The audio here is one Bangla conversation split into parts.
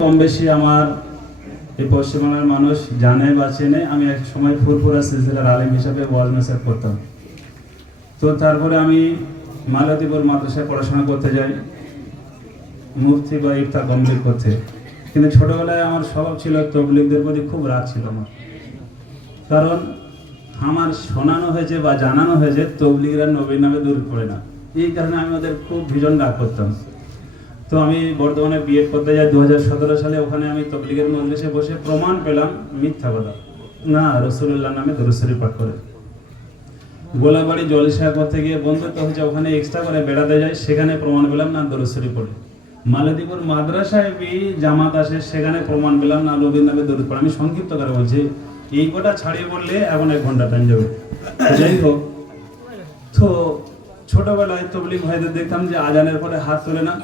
কম বেশি আমার এই পশ্চিমবাংলার মানুষ জানে বা চেনে। আমি এক সময় ফুরফুরা সিলসিলার আলেম হিসাবে ওয়াজ নসিহত করতাম। তো তারপরে আমি মালতীপুর মাদ্রাসায় পড়াশোনা করতে যাই, মুফতি বা ইফতা কমপ্লিট করতে। কিন্তু ছোটবেলায় আমার স্বভাব ছিল, তবলিগদের প্রতি খুব রাগ ছিল আমার। কারণ আমার শোনানো হয়েছে বা জানানো হয়েছে তবলিগরা নবীর নামে দূর পড়ে না, এই কারণে আমি ওদের খুব ভীষণ রাগ করতাম। তো আমি বর্তমানে বিএড করতে যাই 2017 সালে। ওখানে আমি তবলিগের মজলিসে বসে প্রমাণ পেলাম মিথ্যা কথা, না রাসূলুল্লাহর নামে দরুদ শরীফ পাঠ করে। গোলাবাড়ি জলসা করতে গিয়ে বন্ধুত্ব হচ্ছে, ওখানে এক্সট্রা করে বেড়াতে যাই, সেখানে প্রমাণ পেলাম না দরুদ শরীফ পড়ে। মালতীপুর মাদ্রাসায় জামাত আসে, সেখানে প্রমাণ পেলাম না নবীর নামে দরুদ পড়ে। আমি সংক্ষিপ্ত করে বলছি, এই কটা ছাড়িয়ে পড়লে এখন 1 ঘন্টা টাইম যাবে। যাই হোক, তো ছোটবেলায় তবলিগ ভাইদের দেখতাম যে আজানের পরে হাত তোলে না,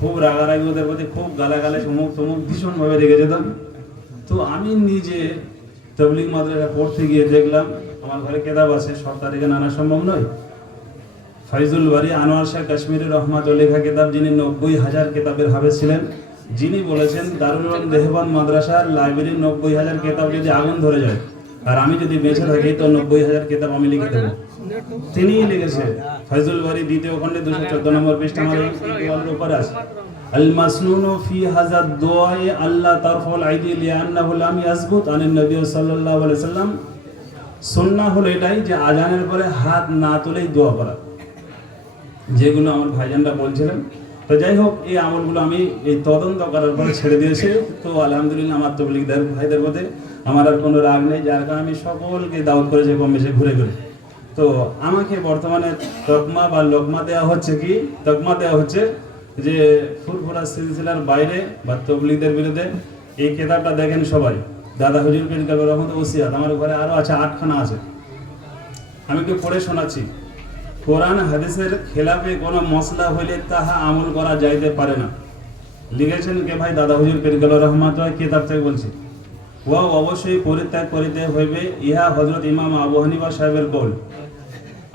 খুব রাগারাগি, ওদের প্রতি খুব গালাগালে সমুখ তমুক ভীষণভাবে রেগে যেতাম। তো আমি নিজে তবলিগ মাদ্রাসা পড়তে গিয়ে দেখলাম, আমার ঘরে কেতাব আছে, সব তারিখে নানা সম্ভব নয়। ফাইজুল বারি আনোয়ার শাহ কাশ্মীরি রহমাতুল্লাহ লেখা কেতাব, যিনি 90,000 কেতাবের হাফেজ ছিলেন, যিনি বলেছেন দারুল উলুম দেহবান মাদ্রাসার লাইব্রেরির 90,000 কেতাব যদি আগুন ধরে যায় আর আমি যদি বেঁচে থাকি, তো 90,000 কেতাব আমি লিখে দেবো। তিনিই লিখেছে ফাইজুল বারি 2য় খণ্ডে 214 নম্বর পৃষ্ঠা, আমার ওয়ালের উপরে আছে। আল মাসনুনু ফি হাযাদ দুআই আল্লাহ তারফাল আইদি লিআন্নাহু লাম ইয়াসবুত আনিন নবী সাল্লাল্লাহু আলাইহি সাল্লাম। সুন্নাহ হলো এটাই যে আজানের পরে হাত না তুলেই দোয়া করা, যেগুলো আমার ভাইজানরা বলছিলেন। তো যাই হোক, এই আমলগুলো আমি এই তদন্ত করার পরে ছেড়ে দিয়েছি। তো আলহামদুলিল্লাহ আমার তবলিগদের ভাইদের প্রতি আমার আর কোনো রাগ নেই, যার কারণে আমি সকলকে দাওয়াত করেছি কম বেশি ঘুরে ঘুরে। তো আমাকে বর্তমানে তকমা বা লোকমা দেওয়া হচ্ছে, কি তকমা দেওয়া হচ্ছে যে ফুরফুরা সিলসিলার বাইরে বা তবলিগদের বিরুদ্ধে। এই কেতাবটা দেখেন সবাই, দাদা হুজুর পীর কাবীর রহমতুল্লাহ ওসিয়াত, আমার ঘরে আরো আছে, 8খানা আছে। আমি একটু পড়ে শোনাচ্ছি। কোরআন হাদিসের খেলাফে কোনো মসলা হইলে তাহা আমল করা যাইতে পারে না। লিখেছেন কে ভাই? দাদা হুজুর পীর কাবীর রহমতুল্লাহ, কিতাব থেকে বলছি। ও অবশ্যই পরিত্যাগ করিতে হইবে, ইহা হযরত ইমাম আবু হানিফা সাহেবের কওল।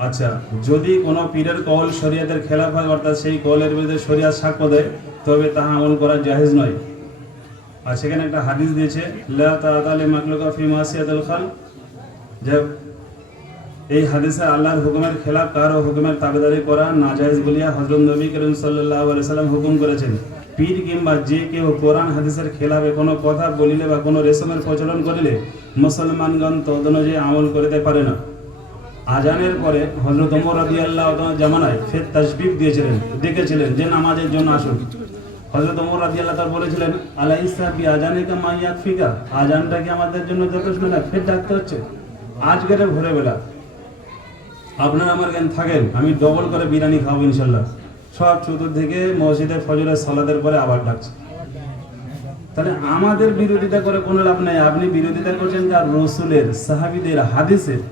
আচ্ছা, যদি কোনো পীরের কওল শরীয়তের খেলাফ হয়, অর্থাৎ সেই কওলের বিরুদ্ধে শরীয়ত সাক্ষ্য দেয়, তবে তাহা আমল করা জায়েজ নয়। আর সেখানে একটা হাদিস দিয়েছে, লা তাআতা লি মাখলুকা ফি মাসিয়াতিল খালক। যে এই হাদিসে আল্লাহর হুকুমের খেলাফ কারো হুকুমের তাবেদারি করা নাজায়েজ বলিয়া হযরত নবী করিম সাল্লাল্লাহু আলাইহি সাল্লাম হুকুম করেছেন। পীর কিংবা যে কেউ কোরআন হাদিসের খেলাফে কোনো কথা বলিলে বা কোনো রেশমের প্রচলন করিলে মুসলমানগণ তদনুযায়ী আমল করিতে পারে না। আজানের পরে হযরত ওমর রাদিয়াল্লাহু তাআলা জামানায় ফের তাসবিব দিয়েছিলেন, ডেকেছিলেন যে নামাজের জন্য আসুন। হযরত ওমর রাদিয়াল্লাহু তাআলা বলেছিলেন, আলাইসা বি আজানিকা মা ইয়াকফিকা, আজানটা কি আমাদের জন্য যথেষ্ট না? ফের ডাকতে হচ্ছে। আজকের ভোরবেলা আপনারা আমার জ্ঞান থাকেন, আমি ডবল করে বিরিয়ানি খাবো ইনশাল্লাহ। সব চতুর্দিকে মসজিদে ফজরের সালাতের পরে আবার ডাকছে। তাহলে আমাদের বিরোধিতা করে কোনো লাভ নাই। আপনি বিরোধিতা করছেন আর রসুলের, সাহাবীদের, হাদিসের।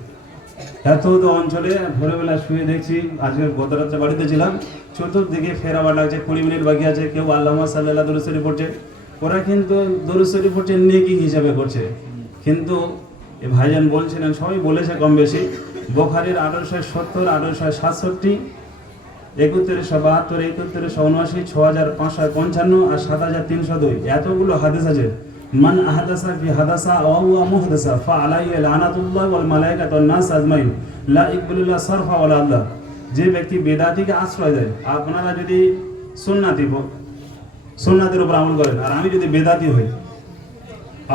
এত অঞ্চলে ভোরবেলা শুয়ে দেখছি, আজকে গত রাত্রে বাড়িতে ছিলাম, চতুর্দিকে ফের আবার ডাকছে, 20 মিনিট বাকি আছে, কেউ আল্লাহুম্মা সাল্লাল্লাহু দরুদ শরীফ পড়ছে। ওরা কিন্তু দরুদ শরীফ পড়ছে নেকি হিসাবে করছে। কিন্তু এই ভাইজান বলছিলেন, সবাই বলেছে কম বেশি, বুখারীর 870, 867, 3172, 3179, 6555 আর 7302 এতগুলো হাদিস আছে। মান আহাদাসা ফি হাদাসা ওয়া হুয়া মুহদাসা ফাআলাইহি লানাতুল্লাহ ওয়াল মালায়েকাতু ওয়ান নাস আজমাইন লা ইকবালুল্লাহ সারফা ওয়ালা আল্লাহ। যে ব্যক্তি বেদাতিকে আশ্রয় দেয়, আপনারা যদি সুন্নাতের উপর আমল করেন আর আমি যদি বেদাতি হই,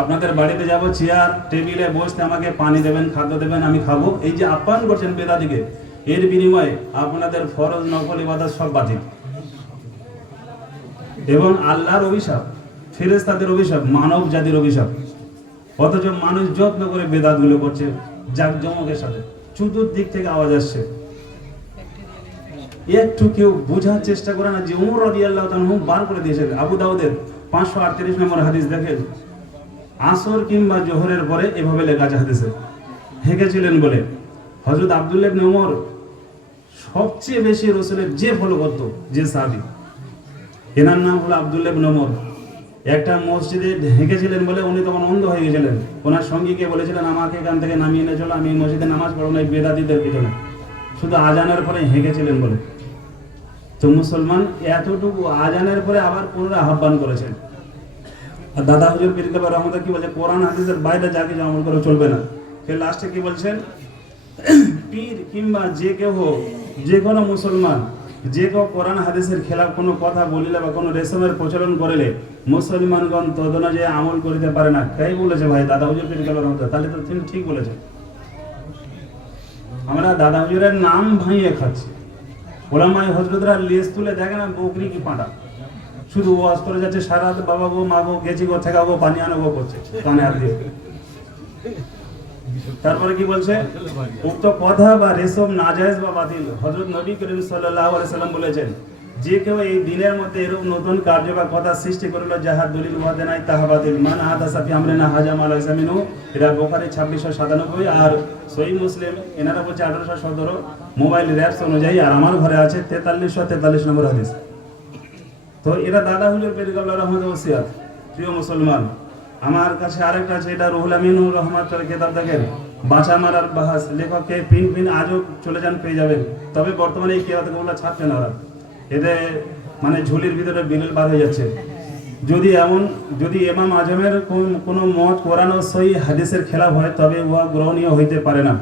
আপনাদের বাড়িতে যাব, চেয়ার টেবিলে বসতে আমাকে পানি দেবেন, খাদ্য দেবেন, আমি খাবো, এই যে আপ্যায়ন করছেন বেদাতিকে, এর বিনিময়ে আপনাদের ফরজ নফল ইবাদত সব বাতিল এবং আল্লাহর অভিশাপ, ফেরেশতাদের অভিশাপ, মানব জাতির অভিশাপ। অথচ মানুষ যত্ন করে বেদাতগুলো করছে জাঁকজমকের সাথে, চতুর্দিক থেকে আওয়াজ আসছে। একটু কেউ বোঝার চেষ্টা করে না যে ওমর রাদিয়াল্লাহু তাআলা বার করে দিয়েছেন। আবু দাউদের 538 নম্বর হাদিস দেখেন, আসর কিংবা জোহরের পরে এভাবে লেখা আছে হাদিসে, হেঁকেছিলেন বলে। হযরত আব্দুল্লাহ ইবনে ওমর সবচেয়ে বেশি রাসূলের যে ফলো করত, যে সাহাবী, এনার নাম হলো আব্দুল্লাহ ইবনে ওমর। একটা মসজিদে হেঁকেছিলেন বলে উনি তখন অন্ধ হয়ে গেছিলেন। ওনার সঙ্গীকে বলেছিলেন, আমাকে এখান থেকে নামিয়ে নিয়ে চলো, আমি মসজিদে নামাজ পড়ব না, বেদাতীদের পিছনে। শুধু আজানের পরে হেঁকেছিলেন বলে। তো মুসলমান এতটুকু আজানের পরে আবার পুনরায় আহ্বান করেছেন আর দাদা হুজুর পীর কেবলা রহমতুল্লাহ কি বলছে, কোরআন হাদিসের বাইরে যা কিছু আমল করে চলবে না। ফের লাস্টে কি বলছেন, পীর কিংবা যে কেউ হোক, যে কোনো মুসলমান যে কেউ কোরআন হাদিসের খেলাফ কোনো কথা বলিলে বা কোনো রেশমের প্রচলন করিলে মুসলমানগণ তদনুযায়ী আমল করিতে পারে না। তাই বলেছে ভাই দাদা হুজুর পীর কেবলা রহমতুল্লাহ, তাহলে তো তিনি ঠিক বলেছে। আমরা দাদা হুজুরের নাম ভাঙিয়ে খাচ্ছি। ওলামায়ে হযরতরা লেজ তুলে দেখে না বকরি কি পাঁঠা, শুধু ওয়াজ করে যাচ্ছে সারা রাত, বাবা গো মা গো গেছি গো থেকে গো পানি আনো গো করছে কানে হাত দিয়ে। তারপরে কি বলছে, উক্ত কথা বা রেশম নাজায়েজ বা বাতিল। হযরত নবী করিম সাল্লাল্লাহু আলাইহি সাল্লাম বলেছেন, যে কেউ এই দিনের মধ্যে এরূপ নতুন কার্য বা কথা সৃষ্টি করিল যাহার দলিল ওয়াদে নাই তাহা বাতিল। মান আহাদাসা ফি আমরিনা হাজা মা লাইসা মিনহু। এটা বুখারী 2697 আর সহিহ মুসলিম এনারা বলছে 1817 মোবাইল র‍্যাপস অনুযায়ী, আর আমার ঘরে আছে 4343 নম্বর হাদিস। তো এটা দাদা হুজুর পীর কেবলা রহমতুল্লাহ ওসিয়াত। প্রিয় মুসলমান, আমার কাছে আরেকটা আছে, এটা রুহুল আমিনুর রহমাতুল কিতাব দেখেন, বাঁচা মারার বাহাস, লেখককে পিন আজও চলে যান পেয়ে যাবেন। তবে বর্তমানে এই কিতাবগুলো ছাপছে না ওরা, এতে মানে ঝুলির ভিতরে বিলেল বার হয়ে যাচ্ছে। যদি ইমাম আজমের কোনো মত কোরআন ও সহিহ হাদিসের খেলাফ হয় তবে উহা গ্রহণীয় হইতে পারে না।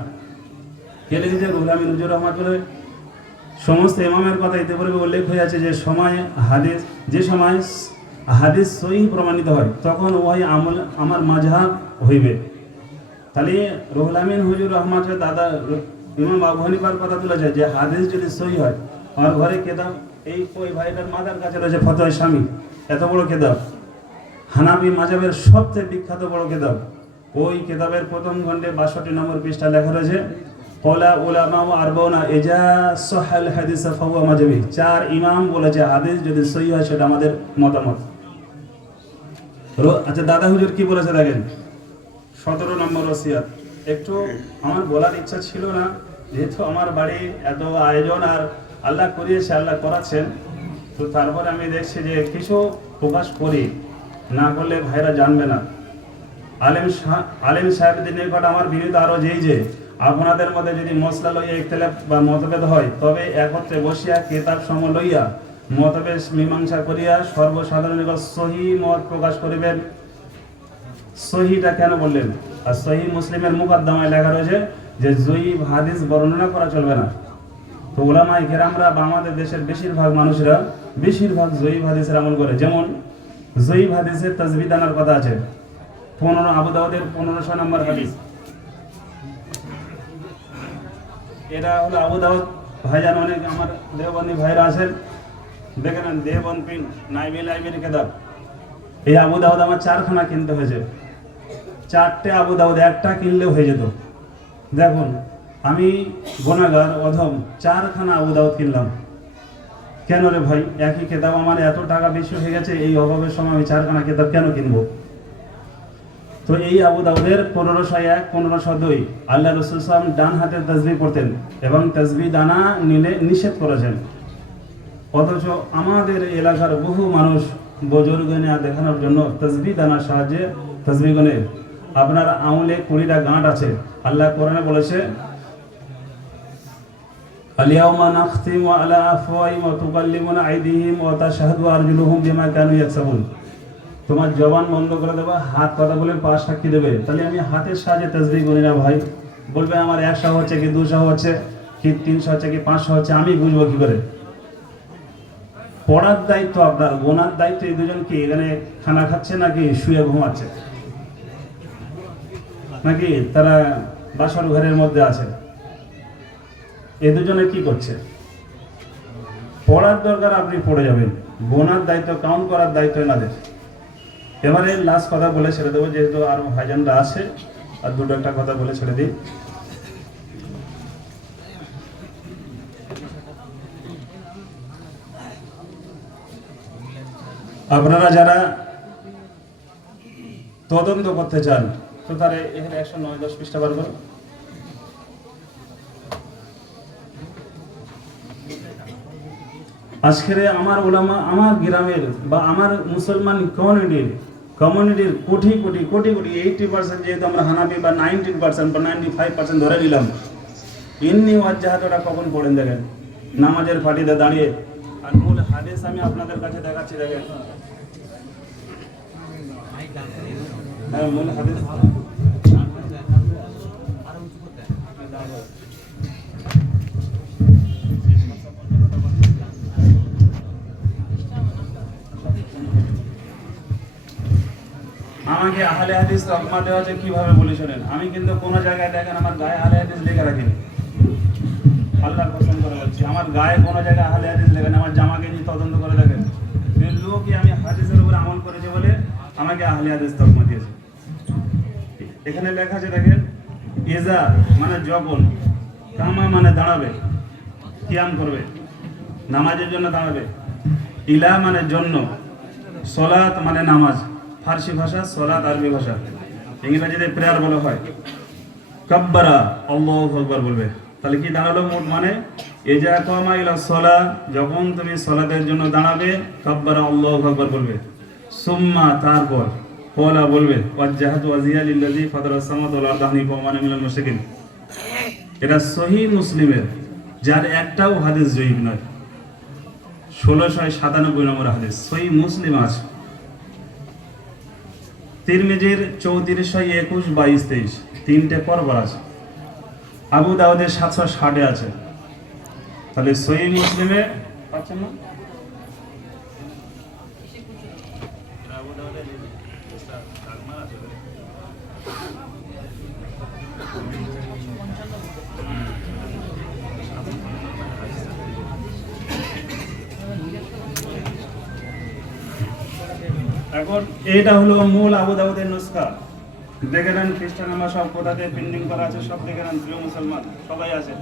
কে লিখেছে, রুহুল আমিন হুজুর রহমাতুল্লাহ। সমস্ত ইমামের কথা ইতিপূর্বে উল্লেখ হয়ে আছে যে সময় হাদিস সহিহ প্রমাণিত হয় তখন ওই আমল আমার মাযহাব হইবে। তাহলে রুহুল আমিন হুজুর রহমাতুল্লাহ দাদা ইমাম আবু হানিফার কথা তুলেছে যে হাদিস যদি সহিহ হয়, আমার ঘরে কেতাব এই ওই ভাইটার মাথার কাছে রয়েছে ফতোয়া শামী, এত বড় কেতাব, হানাফি মাযহাবের সবচেয়ে বিখ্যাত বড় কেতাব। ওই কেতাবের প্রথম খণ্ডে 62 নম্বর পৃষ্ঠা লেখা রয়েছে, ক্বালা উলামা আরবাউনা ইজা সাহাল হাদিস ফাহুয়া মাযহাবি। 4 ইমাম বলেছে হাদিস যদি সহিহ হয় সেটা আমাদের মতামত। আচ্ছা দাদা হুজুর কি বলেছে দেখেন, 17 নম্বর ওসিয়াত। একটু আমার বলার ইচ্ছা ছিল না, যেহেতু আমার বাড়ি এত আয়োজন আর আল্লাহ করিয়েছে, আল্লাহ করাচ্ছেন, তো তারপরে আমি দেখছি যে কিছু প্রকাশ করি, না করলে ভাইরা জানবে না। আলেম সাহেবদের নিকট আমার বিনীত আরো যেই যে আপনাদের মধ্যে যদি মসলা লইয়া ইখতিলাফ বা মতভেদ হয় তবে একত্রে বসিয়া কিতাব সমূহ লইয়া মতভেদ মীমাংসা করিয়া সর্বসাধারণ নিকট সহিহ মত প্রকাশ করিবেন। সহিহটা কেন বললেন? আর সহিহ মুসলিমের মুকদ্দমায় লেখা রয়েছে যে জয়ীফ হাদিস বর্ণনা করা চলবে না। তো উলামায়ে কেরামরা বা আমাদের দেশের বেশিরভাগ মানুষরা বেশিরভাগ জয়ীফ হাদিসের আমল করে। যেমন জয়ীফ হাদিসের তাজবিদ আনার কথা আছে, 15 আবু দাউদের 1500 নম্বর হাদিস। এটা হলো আবু দাউদ। ভাইজান অনেক আমার দেওবন্দি ভাইরা আছেন, দেখেন দেওবন্দ পিন নাইমি লাইব্রেরি কেতাব। এই আবু দাউদ আমার 4খানা কিনতে হয়েছে, 4টে আবু দাউদ, একটা কিনলেও হয়ে যেত। দেখুন আমি গুনাহগার অধম, 4খানা আবু দাউদ কিনলাম। কেন রে ভাই, একই কেতাব আমার এত টাকা বেশি হয়ে গেছে, এই অভাবের সময় আমি 4খানা কেতাব কেন কিনবো? তো এই আবু দাউদের 1501, 1502 আল্লাহ রাসূল সাল্লাল্লাহু আলাইহি ওয়াসাল্লাম ডান হাতে তাসবিহ পড়তেন এবং তাসবিহ দানা নিলে নিষেধ করেছেন। অথচ আমাদের এলাকার বহু মানুষ বুজুর্গনে দেখানোর জন্য তাসবিহ দানার সাহায্যে তাসবিহ গনে। আপনার আঙুলে 20টা গাঁট আছে। আল্লাহ কোরআনে বলেছে, আল-ইয়াওমা নাখতিমু আলা আফওয়াহিহিম ওয়া তুকাল্লিমুনা আইদিহিম ওয়া তাশহাদু আরজুলুহুম বিমা কানু ইয়াকসাবুন। তোমার জবান বন্ধ করে দেবা, হাত কথা বলে পা সাক্ষী দেবে। তাহলে আমি হাতের সাহায্যে তাসবিহ গুনি না ভাই? বলবে আমার 100 হচ্ছে কি 200 হচ্ছে কি 300 হচ্ছে কি 500 হচ্ছে, আমি বুঝবো কি করে? পড়ার দায়িত্ব আপনার, গোনার দায়িত্ব এই দুজন কি এখানে খানা খাচ্ছে নাকি শুয়ে ঘুমাচ্ছে, নাকি তারা বাসর ঘরের মধ্যে আছে? এই দুজনে কি করছে? পড়ার দরকার আপনি পড়ে যাবেন, গোনার দায়িত্ব কাউন্ট করার দায়িত্ব এনাদের। এবারে লাস্ট কথা বলে ছেড়ে দেবো, যেহেতু আরো ভাইজানরা আছে, আর দুটো একটা কথা বলে ছেড়ে দিই। আপনারা যারা তদন্ত করতে চান তো তারা এখানে 109-10 পৃষ্ঠা বার করুন। আজকের আমার ওলামা, আমার গ্রামের বা আমার মুসলমান কমিউনিটির কোটি কোটি 80% যেহেতু আমরা হানাফি বা 90% বা 95% ধরে নিলাম, ইন্নি ওয়াজ্জাহাতটা কখন পড়েন দেখেন, নামাজের ফাটিতে দাঁড়িয়ে। আর মূল হাদিস আমি আপনাদের কাছে দেখাচ্ছি, দেখেন হ্যাঁ মূল হাদিস আমাকে আহলে হাদিস তকমা দেওয়া যে কিভাবে বলে শোনেন, আমি কিন্তু কোনো জায়গায় দেখেন আমার গায়ে আহলে হাদিস লেখা রাখিনি। আল্লাহর কসম করে বলছি, আমার গায়ে কোনো জায়গায় আহলে হাদিস লেখা নেই। আমার জামা গেঞ্জি তদন্ত করে দেখেন, লোকই আমি হাদিসের উপরে আমল করেছি বলে আমাকে আহলে হাদিস তকমা দিয়েছে। এখানে লেখা আছে দেখেন, ইজা মানে যখন, কামা মানে দাঁড়াবে, কিয়াম করবে, নামাজের জন্য দাঁড়াবে, ইলা মানে জন্য, সলাত মানে নামাজ, ফার্সি ভাষা, সলাত আরবি ভাষা, ইংরেজিতে প্রেয়ার বলা হয়। কাব্বারা আল্লাহু আকবার বলবে, তাহলে কি দাঁড়ালো মোট মানে ইজা কামা ইলা সলা, যখন তুমি সলাতের জন্য দাঁড়াবে কাব্বারা আল্লাহু আকবার বলবে। সুম্মা তারপর কলা বলবে ওয়াজহাতু ওয়াজিয়া লিল্লাযী ফাতারাস সামাওয়াতি ওয়াল আরদা হানিফা ওয়া মা আনা মিনাল মুশরিকিন। এটা সহিহ মুসলিমের, যার একটাও হাদিস জয়ীফ নয়। 1697 নম্বর হাদিস সহিহ মুসলিম আছে। তিরমিজির 3421, 22, 23 তিনটে পরপর আছে। আবু দাউদের 760 আছে। তাহলে সহিহ মুসলিমে পাচ্ছেন না? এখন এটা হলো মূল আবু দাউদের নুসখা। দেখে নেন খ্রিস্টান আমার সব কোথাতে প্রিন্টিং করা আছে, সব দেখে নেন। প্রিয় মুসলমান সবাই আছে,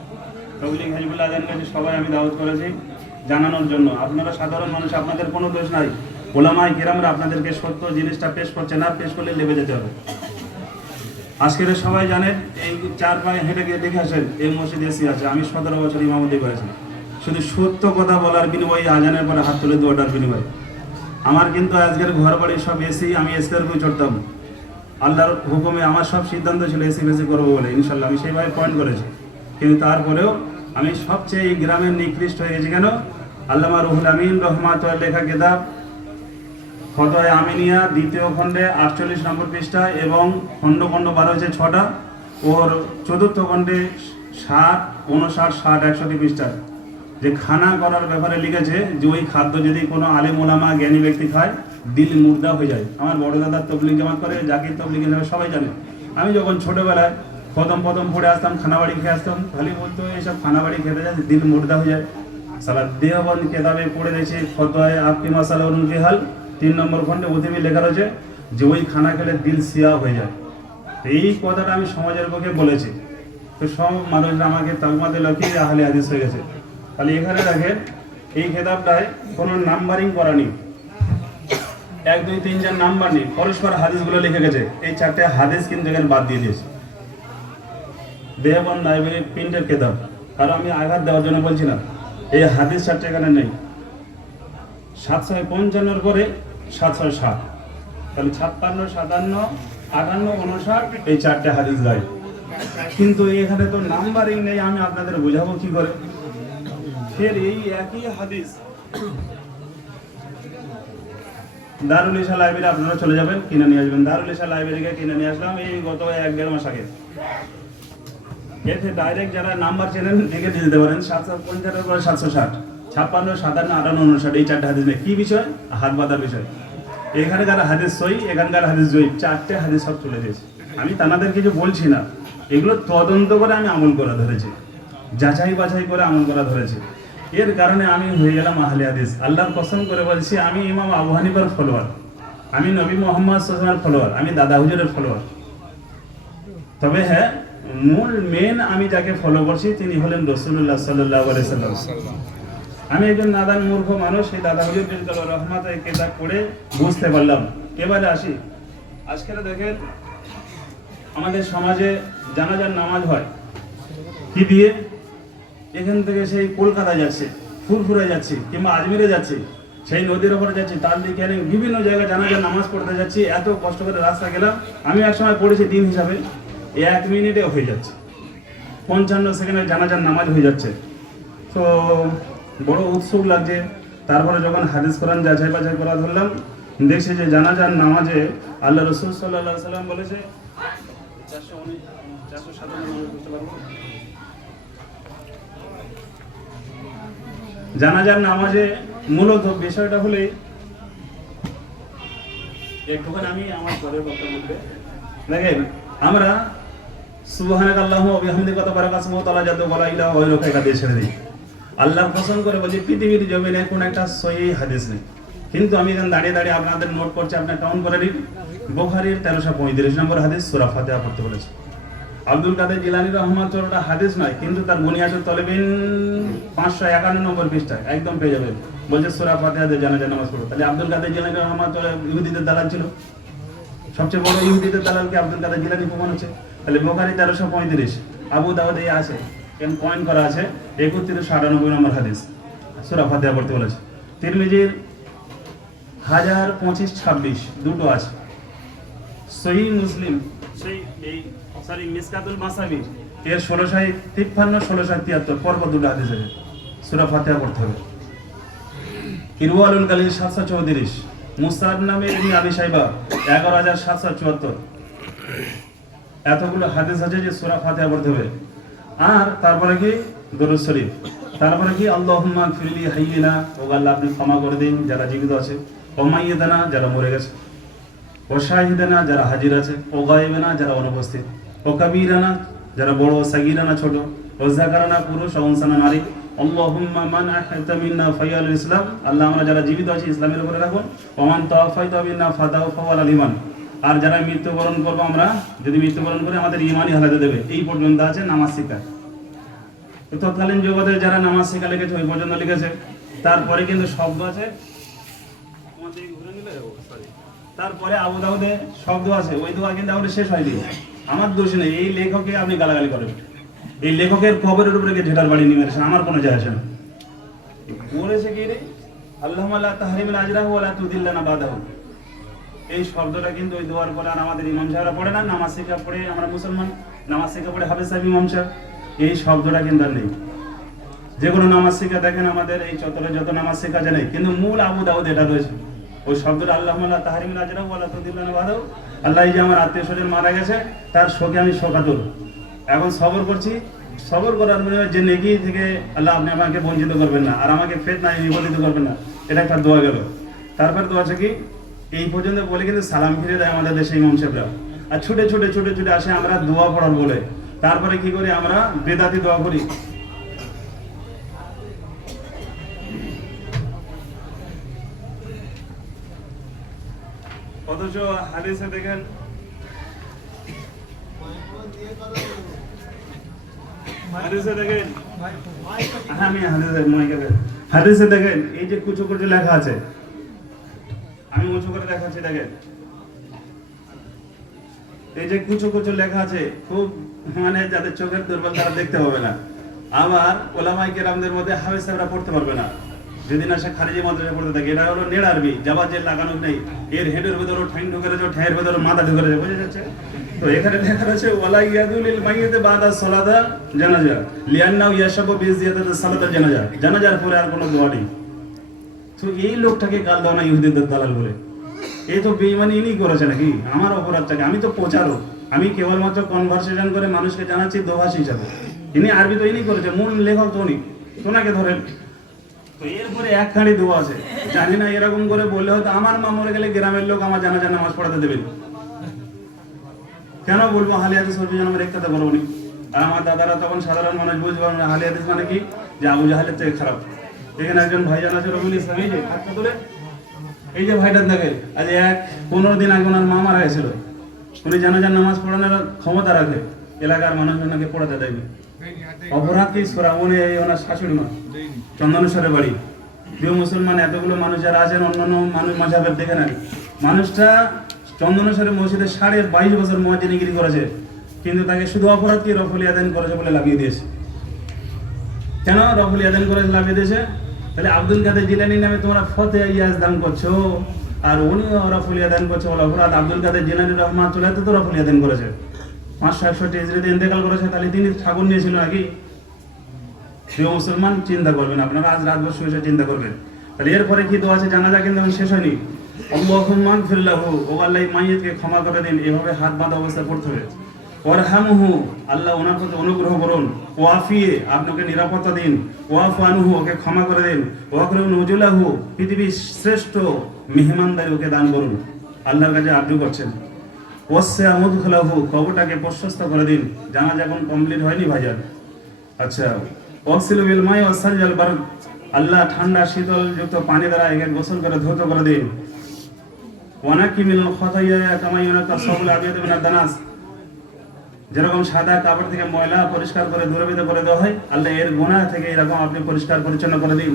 তবলিগ হিজবুল্লাহ আজান কাছে সবাই আমি দাওয়াত করেছি জানানোর জন্য। আপনারা সাধারণ মানুষ, আপনাদের কোনো দোষ নাই। ওলামায়ে কিরামরা আপনাদেরকে সত্য জিনিসটা পেশ করছে না, পেশ করলে লেবে যেতে হবে। আজকের সবাই জানেন, এই 4 পায়ে হেঁটে গিয়ে দেখে আসেন এই মসজিদে এসি আছে। আমি 17 বছর ইমামতি করেছি, শুধু সত্য কথা বলার বিনিময়ে, আজানের পরে হাত তুলে দোয়াটার বিনিময়ে। আমার কিন্তু আজকের ঘর বাড়ি সব এসি, আমি এসির উপরে চড়তাম। আল্লাহর হুকুমে আমার সব সিদ্ধান্ত ছিল এসি বেসি করবো বলে, ইনশাল্লাহ আমি সেইভাবে পয়েন্ট করেছি। কিন্তু তারপরেও আমি সবচেয়ে এই গ্রামের নিকৃষ্ট হয়ে গেছি। কেন? আল্লামা রুহুল আমিন রহমাতুল্লাহ লেখা কিতাব ফতোয়া আমিনিয়া 2য় খণ্ডে 48 নম্বর পৃষ্ঠা, এবং খণ্ড খণ্ড 12 হয়েছে 6টা, ওর 4র্থ খণ্ডে 60, 59, 60, 61 পৃষ্ঠা যে খানা করার ব্যাপারে লিখেছে যে ওই খাদ্য যদি কোনো আলেম ওলামা জ্ঞানী ব্যক্তি খায় দিল মুর্দা হয়ে যায়। আমার বড় দাদা তবলিগ জামাত করে, জাকির তবলিগ হিসাবে সবাই জানে। আমি যখন ছোটবেলায় প্রথম পড়ে আসতাম, খানাবাড়ি খেয়ে আসতাম, খালি বলতো এইসব খানাবাড়ি খেতে যায় দিল মুর্দা হয়ে যায়। সালা দেওবন্দ কেতাবে পড়ে দিয়েছি ফতোয়ায়ে আপকি মাসালা উল ফিহাল 3 নম্বর খণ্ডে ওতেই লেখা রয়েছে যে ওই খানা খেলে দিল সিয়া হয়ে যায়। এই কথাটা আমি সমাজের পক্ষে বলেছি, তো সব মানুষরা আমাকে তাকমা দিল কি আহলে হাদিস হয়ে গেছে। তাহলে এখানে দেখেন এই খেতাবটায় কোনো নাম্বারিং করা নেই, 1, 2, 3, 4 নাম্বার নেই, পরস্পর হাদিসগুলো লিখে গেছে। এই 4টে হাদিস কিন্তু এখানে বাদ দিয়ে দিয়েছে। দেওবন্দ লাইব্রেরি প্রিন্টের খেতাব, আর আমি আঘাত দেওয়ার জন্য বলছি না, এই হাদিস 4টে এখানে নেই। 755 করে 760, তাহলে 56, 57, 58, 59 এই 4টে হাদিস গায়ে। কিন্তু এখানে তো নাম্বারিং নেই, আমি আপনাদের বোঝাবো কি করে? ফের এই একই হাদিস দারুল ইসা লাইব্রেরি আপনারা চলে যাবেন, কিনে নিয়ে আসবেন। দারুল ইসা লাইব্রেরিকে কিনে নিয়ে আসলাম এই গত 1-1.5 মাস আগে। এতে ডাইরেক্ট যারা নাম্বার চেনেন লিখে দিয়ে দিতে পারেন, 755 পরে 760, 56, 57, 58, 59 এই 4টে হাদিস নেই। কি বিষয়? হাত বাঁধার বিষয়। এখানকার হাদিস সই, এখানকার হাদিস জয়ী, 4টে হাদিস সব চলে দিয়েছে। আমি তানাদের কিছু বলছি না, এগুলো তদন্ত করে আমি আমল করা ধরেছি, যাচাই বাছাই করে আমল করা ধরেছি। এর কারণে আমি হয়ে গেলাম আহলে হাদিস। আল্লাহর কসম করে বলছি, আমি ইমাম আবু হানিফার ফলোয়ার, আমি নবী মুহাম্মদ সাল্লাল্লাহু আলাইহি ওয়াসাল্লামের ফলোয়ার, আমি দাদা হুজুরের ফলোয়ার। তবে হ্যাঁ, মূল মেন আমি যাকে ফলো করছি তিনি হলেন রাসূলুল্লাহ সাল্লাল্লাহু আলাইহি ওয়াসাল্লাম। আমি একজন নাদান মূর্খ মানুষ, সেই দাদা হুজুর বিলকাল রহমাত এই কিতাব পড়ে বুঝতে পারলাম। এবারে আসি, আজকে দেখেন আমাদের সমাজে জানাজার নামাজ হয় কি দিয়ে? এখান থেকে সেই কলকাতা যাচ্ছে, ফুরফুরে যাচ্ছি, কিংবা আজমিরে যাচ্ছি, সেই নদীর ওপরে যাচ্ছি, তার দিকে বিভিন্ন জায়গায় জানাজার নামাজ পড়তে যাচ্ছি। এত কষ্ট করে রাস্তা গেলাম, আমি একসময় পড়েছি দিন হিসাবে 1 মিনিটে হয়ে যাচ্ছে, 55 সেকেন্ডে জানাজার নামাজ হয়ে যাচ্ছে। তো বড় উৎসুক লাগছে। তারপরে যখন হাদিস কোরআন যাচাই বাছাই করা ধরলাম, দেখছি যে জানাজার নামাজে আল্লাহ রসুল সাল্লাল্লাহু আলাইহি সাল্লাম বলেছে 457 জানাজার নামাজে মূলত বিষয়টা হলে একটুখানি আমি আমার ঘরের কথা বলতে দেখেন, আমরা সুবহানাকাল্লাহু ওয়া বিহামদিকা তাবারাকাসমু ওয়া তাআলা জাদ্দু ওয়া লা ইলাহা ইল্লা হুয়া এটা দিয়ে ছেড়ে দিই। আল্লাহর কসম করে বলি পৃথিবীর জমিনে কোন একটা সহিহ হাদিস নেই, কিন্তু আমি এখানে দাঁড়িয়ে দাঁড়িয়ে আপনাদের নোট করছি, আপনার কাউন্ট করে নিন। বুখারীর 1335 নম্বর হাদিস সূরা ফাতিহা পড়তে বলেছে। আব্দুল কাদের জিলানী রাহমাতুল্লাহ হাদিস নয়, কিন্তু তার বুনিয়াদুত তলিবিন 551 নম্বর পৃষ্ঠায় একদম পেয়ে যাবেন, বলছে সূরা ফাতিহা দিয়ে জানাজা নামাজ পড়ো। তাহলে আব্দুল কাদের জিলানী রাহমাতুল্লাহ ইহুদিদের দালাল ছিল, সবচেয়ে বড় ইহুদিদের দালালকে আব্দুল কাদের জিলানী প্রমাণ হচ্ছে। তাহলে বুখারী 1335, আবু দাউদে আছে কেন পয়েন্ট করা আছে 3198 নম্বর হাদিস সূরা ফাতিহা পড়তে বলেছে। তিরমিজির 1025-26 দুটো আছে। সহিহ মুসলিম মিসকাতুল মাসাবির এর 1653 1673 পরপর দুটো হাদিস আছে, সূরা ফাতিহা পড়তে হবে। ইরওয়ালুল গালিল 734, মুসনাদ নামে ইবনে আবি শাইবা 11774, এতগুলো হাদিস আছে যে সূরা ফাতিহা পড়তে হবে। আর তারপরে কি দরুদ শরীফ, তারপরে কি আল্লাহুম্মা ফিরলি হাইয়িনা, ও আল্লাহ আপনি ক্ষমা করে দিন যারা জীবিত আছে, ও মাইয়িতানা যারা মরে গেছে, ও শাহিদানা যারা হাজির আছে, ও গায়েবানা যারা অনুপস্থিত, ও কাবীরানা যারা বড়, ও সাগীরানা ছোট, ও যাকারানা পুরুষ, ও উনসানা নারী। আল্লাহুম্মা মান আহয়াতা মিন্না ফায়াল ইসলাম, আল্লাহ আমরা যারা জীবিত আছি ইসলামের উপরে রাখুন। ওয়া মান তাওয়াফাইতা মিন্না ফাদাওফাওয়াল ঈমান, আর যারা মৃত্যুবরণ করব আমরা যদি মৃত্যুবরণ করে আমাদের ঈমানই হালাতে দেবে। এই পর্যন্ত আছে নামাজ শিক্ষা। তো তৎকালীন জগতে যারা নামাজ শিক্ষা লিখেছে ওই পর্যন্ত লিখেছে। তারপরে কিন্তু শব্দ আছে, তারপরে আবু দাউদে শব্দ আছে, ওই দোয়া কিন্তু আমাদের শেষ হয়নি। আমার দোষ নেই, এই লেখককে আপনি গালাগালি করেন, এই লেখকের কবরের উপরে গিয়ে ঝেটার বাড়ি নিয়ে মেরেছেন, আমার কোনো যায় আসে না। বলেছে কি রে, আল্লাহুম্মা লা তাহরিমিল আজরাহু ওয়া লা তুদিল্লানা বাদাহু, এই শব্দটা কিন্তু ওই দোয়ার পরে আর আমাদের ইমাম সাহেবরা পড়ে না, নামাজ শিক্ষা পড়ে আমরা মুসলমান, নামাজ শিক্ষা পড়ে হাফেজ সাহেব ইমাম সাহেব, এই শব্দটা কিন্তু আর নেই। যে কোনো নামাজ শিক্ষা দেখেন আমাদের এই চত্বরে যত নামাজ শিক্ষা জানে, কিন্তু মূল আবু দাউদ এটা রয়েছে, ওই শব্দটা আল্লাহুম্মা লা তাহরিমিল আজরাহু ওয়া লা তুদিল্লানা বাদাহু। আল্লাহ এই যে আমার আত্মীয় স্বজন মারা গেছে তার শোকে আমি শোকাতুর, এখন সবর করছি, সবর করার মানে যে নেকি থেকে আল্লাহ আপনি আমাকে বঞ্চিত করবেন না, আর আমাকে ফিতনায় নিবন্ধিত করবেন না, এটা একটা দোয়া গেল। তারপর দোয়া আছে কি, এই পর্যন্ত বলে কিন্তু সালাম ফিরে দেয় আমাদের দেশে ইমাম সাহেবরা, আর ছুটে ছুটে ছুটে ছুটে আসে আমরা দোয়া পড়ার বলে। তারপরে কি করি আমরা বেদাতি দোয়া করি। অথচ হাদিসে দেখেন, হাদিসে দেখেন, হাদিসে দেখেন এই যে কুচু কুচু লেখা আছে, আমি উঁচু করে দেখাচ্ছি, দেখেন এই যে কুচু কুচু লেখা আছে, খুব মানে যাদের চোখের দুর্বল তারা দেখতে পাবে না। আবার ওলামায়ে কেরামদের মধ্যে হাফেজ সাহেবরা পড়তে পারবে না, যদি না সে খারিজি মাদ্রাসা পড়তে থাকে। এটা হলো নেড় আরবি, জাবা জেল লাগানো নেই, এর হেডের ভিতরে ঠ্যাং ঢুকে রয়েছে, ঠ্যাংয়ের ভিতরে মাথা ঢুকে রয়েছে, বুঝে যাচ্ছে। তো এখানে লেখা আছে ওয়ালা ইয়াদুলিল মাইয়িতি বাদা সালাদা জানাজা লিআন্নাহু ইয়াশাবু বিজিয়াদাতি সালাতাল জানাজা, জানাজার পরে আর কোনো দোয়া নেই। তো এই লোকটাকে গাল দাও না ইহুদিদের দালাল বলে, এই তো বেঈমানি ইনি করেছে নাকি? আমার অপরাধটাকে, আমি তো প্রচারক, আমি কেবলমাত্র কনভারসেশন করে মানুষকে জানাচ্ছি দোভাষী হিসাবে। ইনি আরবি তো ইনি করেছে, মূল লেখক তো উনি, তোনাকে ধরেন। তো এরপরে এক খাঁড়ি দোয়া আছে, জানি না এরকম করে বললে হয়তো আমার মা মরে গেলে গ্রামের লোক আমার জানাজা নামাজ পড়াতে দেবেন, কেন বলবো হালি হাদিস সর্বজনম রেখতে বলবো নি? আর আমার দাদারা তখন সাধারণ মানুষ বুঝবো না হালি হাদিস মানে কি, যে আবু জাহেলের থেকে খারাপ। এখানে একজন ভাইজান আছে রবিউল ইসলাম, এই যে হাতটা তুলে, এই যে ভাইটার দেখে আজ 15 দিন আগে ওনার মা মারা গেছিল, উনি জানাজার নামাজ পড়ানোর ক্ষমতা রাখে, এলাকার মানুষজনকে পড়াতে দেয়নি। অপরাধ কি করা, উনি ওনার শাশুড়ি মা চন্দনেশ্বরের বাড়ি। প্রিয় মুসলমান, এতগুলো মানুষ যারা আছেন অন্যান্য মানুষ মাঝাবের দেখে না, মানুষটা চন্দনেশ্বরের মসজিদে 22.5 বছর মুয়াজ্জিনগিরি করেছে, কিন্তু তাকে শুধু অপরাধ কি রফুল ইয়াদান করেছে বলে লাভিয়ে দিয়েছে। কেন রফুল ইয়াদান করে লাভিয়ে দিয়েছে? তাহলে আব্দুল কাদের জিলানী নামে তোমরা ফতেহ ইয়াজ দান করছো, আর উনিও রফুল ইয়াদান করছে বলে অপরাধ। আব্দুল কাদের জিলানী রহমাতুল্লাহ তো রফুল ইয়াদান করেছে, 561 হিজরিতে ইন্তেকাল করেছে, তাহলে তিনি ঠাকুর নিয়েছিল নাকি? প্রিয় মুসলমান, চিন্তা করবেন আপনারা, আজ রাত বসে চিন্তা করবেন। তাহলে এরপরে কি দোয়া আছে, জানাজা কিন্তু শেষ হয়নি। আল্লাহুম্মা আগফির লাহু, ও আল্লাহ এই মাইয়িতকে ক্ষমা করে দিন, এভাবে হাত বাঁধা অবস্থায় পড়তে হবে। ওয়ারহামহু, আল্লাহ ওনার প্রতি অনুগ্রহ করুন। ওয়াফিয়ে, আপনাকে নিরাপত্তা দিন। ওয়াফু আনহু, ওকে ক্ষমা করে দিন। ওয়াকরিম নুজুলাহু, পৃথিবীর শ্রেষ্ঠ মেহমানদারি ওকে দান করুন। আল্লাহর কাছে আরজু করছেন। ওয়াসসিআ মুদখালাহু, কবরটাকে প্রশস্ত করে দিন। জানাজা এখন কমপ্লিট হয়নি ভাইজান। আচ্ছা, ওয়াগসিলু বিল মাই ওয়াস সালজাল বারদ, আল্লাহ ঠান্ডা শীতল যুক্ত পানি দ্বারা একে গোসল করে ধৌত করে দিন। ওয়ানাকি মিনাল খাতায়া কামা ইউনাকা সাবুল আবিয়াদ মিনাদ দানাস, যেরকম সাদা কাপড় থেকে ময়লা পরিষ্কার করে দূরীভূত করে দেওয়া হয়, আল্লাহ এর গুনাহ থেকে এরকম আপনি পরিষ্কার পরিচ্ছন্ন করে দিন।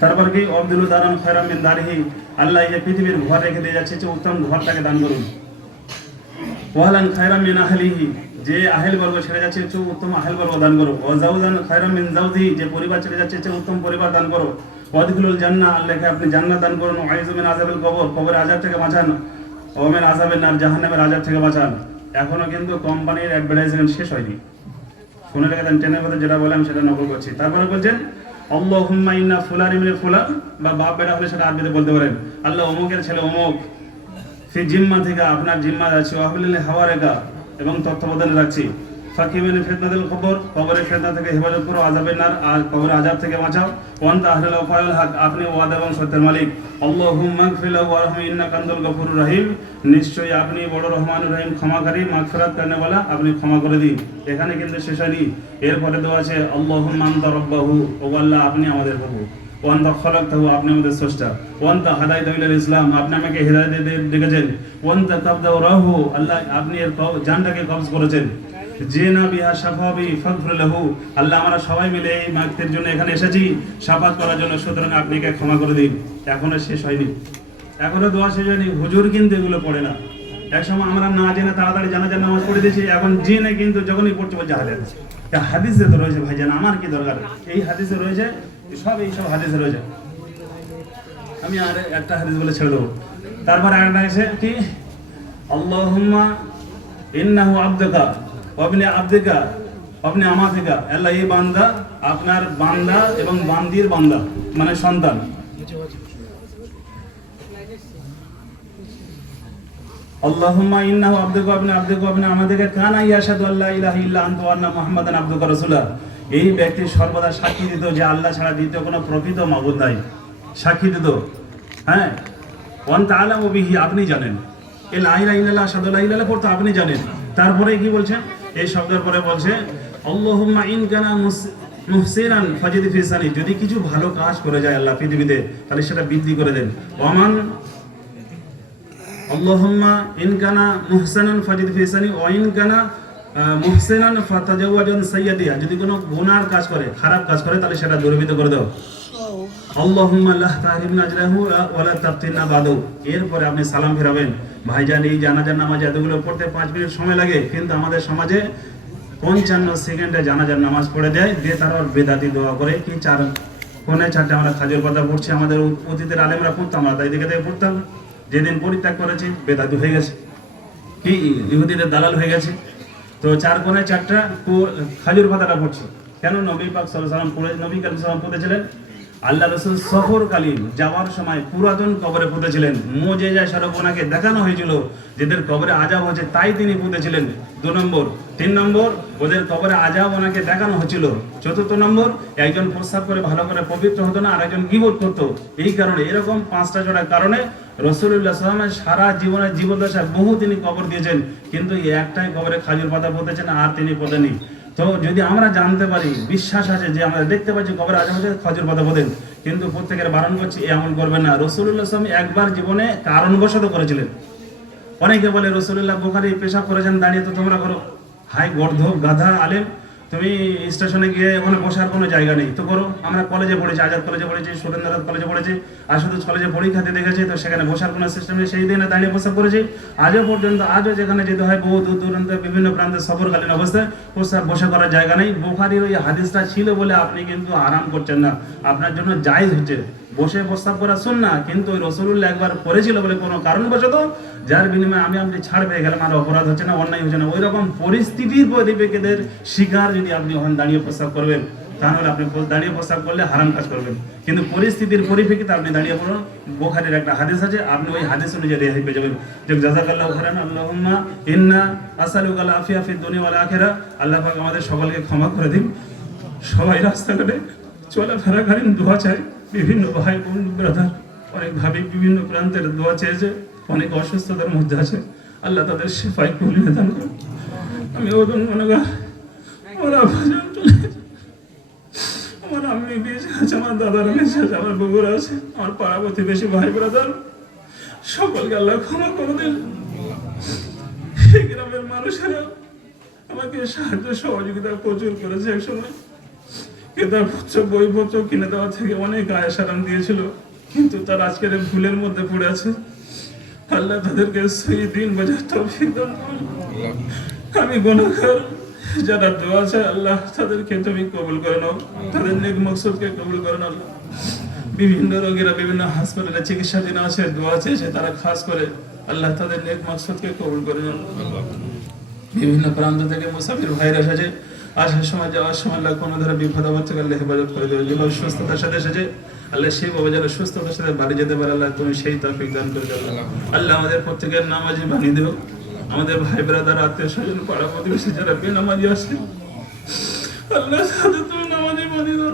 তারপর কি আব্দুল দারান খায়রাম মিন দারিহি, আল্লাহ এই যে পৃথিবীর ঘর রেখে দিয়ে যাচ্ছে, উত্তম ঘরটাকে দান করুন। ওয়ালান খায়রাম মিন আহলিহি, যে আহল বর্গ ছেড়ে যাচ্ছে উত্তম আহল বর্গ দান করো। ওয়া জাওজান খায়রাম মিন জাওজিহি, যে পরিবার ছেড়ে যাচ্ছে উত্তম পরিবার দান করো। ওয়াদখুলুল জান্নাহ, আল্লাহকে আপনি জান্নাত দান করুন। ওয়াইযু মিন আযাবিল কবর, কবরের আযাব থেকে বাঁচান। ওয়া মিন আযাবিন নার, জাহান্নামের আযাব থেকে বাঁচান। এখনো কিন্তু কোম্পানির অ্যাডভার্টাইজমেন্ট শেষ হয়নি, শুনে রেখে দেন। ট্রেনের কথা যেটা বললাম সেটা নকল করছি। তারপরে বলছেন আল্লাহুম্মা ইন্না ফুলান ইবনে ফুলান, বা বাপ বেটা হলে সেটা আরবিতে বলতে পারেন। আল্লাহ অমুকের ছেলে অমুক, ফি জিম্মা থেকে, আপনার জিম্মা আছে, ওয়াহলিল হাওয়ারেকা, এবং তত্ত্বাবধানে রাখছি। ফাকিমিন ফিতনাতুল কবর, কবরের ফিতনা থেকে হেফাজত করো। আযাবের নার, আর কবরের আযাব থেকে বাঁচাও। ওয়ান্তা আহলুল ওয়াফাল হক, আপনি ওয়াদা এবং সত্যের মালিক। আল্লাহুম্মা আগফির লাহু ওয়ারহামহু ইন্নাকা আনতাল গফুরুর রহিম, নিশ্চয়ই আপনি বড় রহমানুর রহিম, ক্ষমাকারী, মাগফিরাত করনেওয়ালা, আপনি ক্ষমা করে দিন। এখানে কিন্তু শেষ হয়নি, এরপরে দেওয়া আছে আল্লাহুম্মা আনতা রাব্বাহু, ও আল্লাহ আপনি আমাদের প্রভু। ওয়ান্তা খালাকতাহু, আপনি আমাদের স্রষ্টা। ওয়ান্তা হাদাইতাহু ইলাল ইসলাম, আপনি আমাকে হিদায়াত ডেকেছেন। ওয়ান্তা কাবদাহু, আল্লাহ আপনি এর জানটাকে কবজ করেছেন। জিনা বিহা শাফাবি ফাগফির লাহু, আল্লাহ আমরা সবাই মিলে এই মাগফিরাতের জন্য এখানে এসেছি, শাফাত করার জন্য, সুতরাং আপনি কে ক্ষমা করে দিন। এখনো শেষ হয়নি, এখনো দোয়া শেষ হয়নি। হুজুর কিন্তু এগুলো পড়ে না। একসময় আমরা না জেনে তাড়াতাড়ি জানাজার নামাজ পড়ে দিয়েছি, এখন জেনে কিন্তু যখনই পড়ছে বলছে হাদিস, হাদিসে তো রয়েছে ভাইজান, আমার কি দরকার, এই হাদিসে রয়েছে, সব এইসব হাদিসে রয়েছে, আমি আর একটা হাদিস বলে ছেড়ে দেবো। তারপর আরেকটা আছে কি, আল্লাহুম্মা ইন্নাহু আবদুকা ওয়াবনি আবদিকা ওয়াবনি আমাতিকা, আল্লাহ এই বান্দা আপনার বান্দা এবং বান্দির বান্দা, মানে সন্তান। আল্লাহুম্মা ইন্নাহু আবদুকা ওয়াবনি আবদিকা ওয়াবনি আমাতিকা কানা ইয়াশহাদু আল্লা ইলাহা ইল্লা আনতা ওয়া আন্না মুহাম্মাদান আবদুকা রাসূলুকা, এই ব্যক্তি সর্বদা সাক্ষী দিত যে আল্লাহ ছাড়া দ্বিতীয় কোনো প্রকৃত মাবুদ নাই, সাক্ষী দিত। হ্যাঁ, ওয়ান তাআলামু বিহি, আপনি জানেন। এই লা ইলাহা ইল্লাল্লাহ আশহাদু লা ইলাহা ইল্লাল্লাহ পড়তে আপনি জানেন। তারপরে কি বলছেন, এই শব্দের পরে বলছে আল্লাহুম্মা ইন কানা মুহসিনান ফাজিদ ফি সানি, যদি কিছু ভালো কাজ করে যায় আল্লাহ পৃথিবীতে, তাহলে সেটা বৃদ্ধি করে দেন। ওয়ামান আল্লাহুম্মা ইন কানা মুহসানান ফাজিদ ফি সানি ওয়া ইন কানা মুহসিনান ফাতাজাওয়াজান সাইয়্যাদিয়া, যদি কোনো গুনার কাজ করে, খারাপ কাজ করে, তাহলে সেটা দূরীভূত করে দাও। আল্লাহুম্মা লা তাহরিমনা আজরাহু ওয়া লা তাফতিনা বাদু, এরপরে আপনি সালাম ফেরাবেন। ভাইজান এই জানাজার নামাজ এতগুলো পড়তে 5 মিনিট সময় লাগে, কিন্তু আমাদের সমাজে 55 সেকেন্ডে জানাজার নামাজ পড়ে দেয়, দিয়ে তারপর বেদাতি দোয়া করে কি 4:45 আমরা খাজুর পাতা পড়ছি, আমাদের অতীতের আলেমরা পড়তাম, আমরা তাই দিকে পড়তাম। যেদিন পরিত্যাগ করেছি বেদাতি হয়ে গেছে, কি ইহুদিদের দালাল হয়ে গেছে। তো 4:45 খাজুর পাতাটা পড়ছি কেন? নবী পাক সাল্লাল্লাহু আলাইহি ওয়াসাল্লাম পড়ে, নবী কারীম সাল্লাল্লাহু আলাইহি ওয়াসাল্লাম পড়েছিলেন। আল্লাহ রাসূল সফরকালীন যাওয়ার সময় পুরাতন কবরে পুঁতেছিলেন, মুজিজা স্বরূপ ওনাকে দেখানো হয়েছিল যেদের কবরে আযাব হচ্ছে, তাই তিনি পুঁতেছিলেন। 2 নম্বর। 3 নম্বর, ওদের কবরে আযাব ওনাকে দেখানো হচ্ছিল। 4th নম্বর, একজন প্রস্রাব করে ভালো করে পবিত্র হতো না, আর একজন গীবত করতো। এই কারণে এরকম 5টা জোড়ার কারণে রাসূলুল্লাহ সাল্লাল্লাহু আলাইহি ওয়াসাল্লাম সারা জীবনের জীবদ্দশায় বহু তিনি কবর দিয়েছেন, কিন্তু এই একটাই কবরে খাজুর পাতা পুঁতেছেন, আর তিনি পোঁতেনি। তো যদি আমরা জানতে পারি, বিশ্বাস আছে যে আমরা দেখতে পাচ্ছি কবরে আযাব হচ্ছে, খাজুর পাতা পোঁতেন, কিন্তু প্রত্যেকের বারণ করছি এই আমল করবেন না। রাসূলুল্লাহ সাল্লাল্লাহু আলাইহি ওয়াসাল্লাম একবার জীবনে কারণবশত করেছিলেন। অনেকে বলে রাসূলুল্লাহ বুখারী পেশাব করেছেন দাঁড়িয়ে, তো তোমরা করো। হাই গর্ধব গাধা আলেম, তুমি স্টেশনে গিয়ে ওখানে বসার কোনো জায়গা নেই, তো করো। আমরা কলেজে পড়েছি, আজাদ কলেজে পড়েছি, সুরেন্দ্রনাথ কলেজে পড়েছি, আশুতোষ কলেজে পরীক্ষাতে দেখেছি, তো সেখানে বসার কোনো সিস্টেম নেই, সেই দিনে দাঁড়িয়ে প্রস্রাব করেছি। আজও পর্যন্ত, আজও যেখানে যেতে হয় বহু দূর দূরান্তে বিভিন্ন প্রান্তে সফরকালীন অবস্থায় প্রস্রাব বসে করার জায়গা নেই। বুখারীর ওই হাদিসটা ছিল বলে আপনি কিন্তু আরাম করছেন না, আপনার জন্য জায়েজ হচ্ছে। বসে প্রস্তাব করা সুন্নাহ, কিন্তু ওই রাসূলুল্লাহ একবার করেছিল বলে কোনো কারণবশত যার বিনিময়ে আপনি ছাড় পেয়ে গেলাম, আর অপরাধ হচ্ছে না, অন্যায় হচ্ছে না, ওই রকম পরিস্থিতির পরিপ্রেক্ষিতের শিকার যদি আপনি ওখানে দাঁড়িয়ে প্রস্তাব করবেন, তাহলে আপনি দাঁড়িয়ে প্রস্তাব করলে হারাম কাজ করবেন, কিন্তু পরিস্থিতির পরিপ্রেক্ষিতে আপনি দাঁড়িয়ে পড়ুন। বুখারীর একটা হাদিস আছে, আপনি ওই হাদিস অনুযায়ী রেহাই পেয়ে যাবেন। যে জাযাকাল্লাহু খাইরান, আল্লাহুম্মা ইন্না আসআলুকাল আফিয়া ফিদ দুনিয়া ওয়াল আখিরা। আল্লাহ পাক আমাদের সকলকে ক্ষমা করে দিন। সবাই রাস্তাঘাটে চলাফেরাকালীন দোয়া চাই, বিভিন্ন ভাই বোন ব্রাদার অনেক ভাবি বিভিন্ন প্রান্তের দোয়া চেয়েছে, অনেক অসুস্থতার মধ্যে আছে, আল্লাহ তাদের শিফায়ে কুলিয়ে দান করুন। আমি ওজন গুনাহগার, আমার আব্বাজান চলে গেছে, আমার আম্মি বেঁচে আছে, আমার দাদারা বেঁচে আছে, আমার বগুড়া আছে, আমার পাড়া প্রতিবেশী ভাই ব্রাদার সকলকে আল্লাহ ক্ষমা করে দেন। এই গ্রামের মানুষেরা আমাকে সাহায্য সহযোগিতা প্রচুর করেছে। একসময় কিতাবপত্র বইপত্র কিনে দেওয়া থেকে অনেক আয়াসারাম দিয়েছিল, কিন্তু তার আজকের ভুলের মধ্যে পড়ে আছে। আল্লাহ তাদেরকে সেই দিন বোঝার তৌফিক দান করুন। আমি গুনাহগার, যারা দোয়া চায় আল্লাহ তাদেরকে তুমি কবুল করে নাও, তাদের নেক মকসদকে কবুল করে নাও। বিভিন্ন রোগীরা বিভিন্ন হাসপাতালে চিকিৎসাধীন আছে, দোয়া চেয়েছে, তারা খাস করে আল্লাহ তাদের নেক মকসদকে কবুল করে নাও। বিভিন্ন প্রান্ত থেকে মুসাফির ভাইরা এসেছে, আসার সময় যাওয়ার সময় আল্লাহ কোনো ধরে বিপদ আপদ থেকে আল্লাহ হেফাজত করে দেবে। যেভাবে সুস্থতার সাথে এসেছে আল্লাহ সেইভাবে যারা সুস্থতার সাথে বাড়ি যেতে পারে আল্লাহ তুমি সেই তৌফিক দান করে দেবে। আল্লাহ আমাদের প্রত্যেকের নামাজি বানিয়ে দেও। আমাদের ভাই ব্রাদার আত্মীয় স্বজন পাড়া প্রতিবেশী যারা বেনামাজি আছে আল্লাহ তাদের তুমি নামাজি বানিয়ে দাও।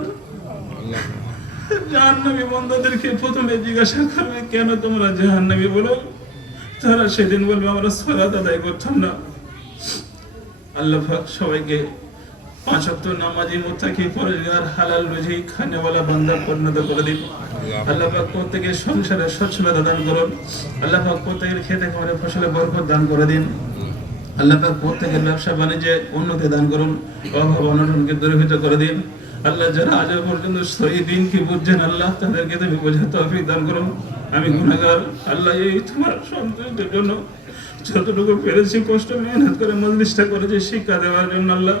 জাহান্নামী বান্দাদেরকে প্রথমে জিজ্ঞাসা করবে কেন তোমরা জাহান্নামী বলো, তারা সেদিন বলবে আমরা সালাত আদায় করতাম না। আল্লাহ পাক সবাইকে 5 ওয়াক্ত নামাজি মুত্তাকি পরহেজগার হালাল রুজি খানেওয়ালা বান্দা পরিণত করে দিন। আল্লাহ পাক প্রত্যেকের সংসারে সচ্ছলতা দান করুন। আল্লাহ পাক প্রত্যেকের খেতে খামারে ফসলে বরকত দান করে দিন। আল্লাহ পাক প্রত্যেকের ব্যবসা বাণিজ্যে উন্নতি দান করুন, অভাব অনটনকে দূরীভূত করে দিন। আল্লাহ যারা আজ পর্যন্ত সহি দিন কি বুঝছেন আল্লাহ তাদেরকে তুমি বোঝার তৌফিক দান করুন। আমি গুনাহগার, আল্লাহ এই তোমার সন্তুষ্টির জন্য যতটুকু পেরেছি কষ্ট মেহনত করে মজলিসটা করেছি শিক্ষা দেওয়ার জন্য আল্লাহ।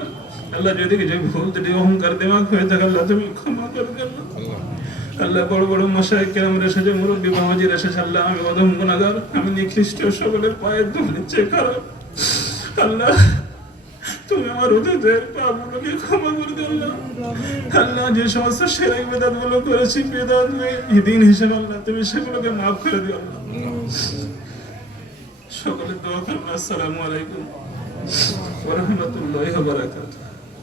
আল্লাহ যদি কিছু ভুল ত্রুটি অহংকার দিমাগ হয়ে থাকে আল্লাহ তুমি ক্ষমা করে দেন। আল্লাহ বড় বড় মাশায়েখ কেরাম এসেছে, মুরব্বী বাবাজির এসেছে, আল্লাহ আমি অদম গুনাহগার, আমি নিকৃষ্ট, সকলের পায়ের ধুলো চেয়ে খারাপ। আল্লাহ তুমি আমার অতীতের পাপগুলোকে ক্ষমা করে দেন। আল্লাহ যে সমস্ত শিরক বিদআত গুলো করেছি বিদআত দিন হিসেবে আল্লাহ তুমি সেগুলোকে মাফ করে দিও। সকলের দোয়া করুন। আসসালামু আলাইকুম ওয়া রাহমাতুল্লাহি ওয়া বারাকাতুহু।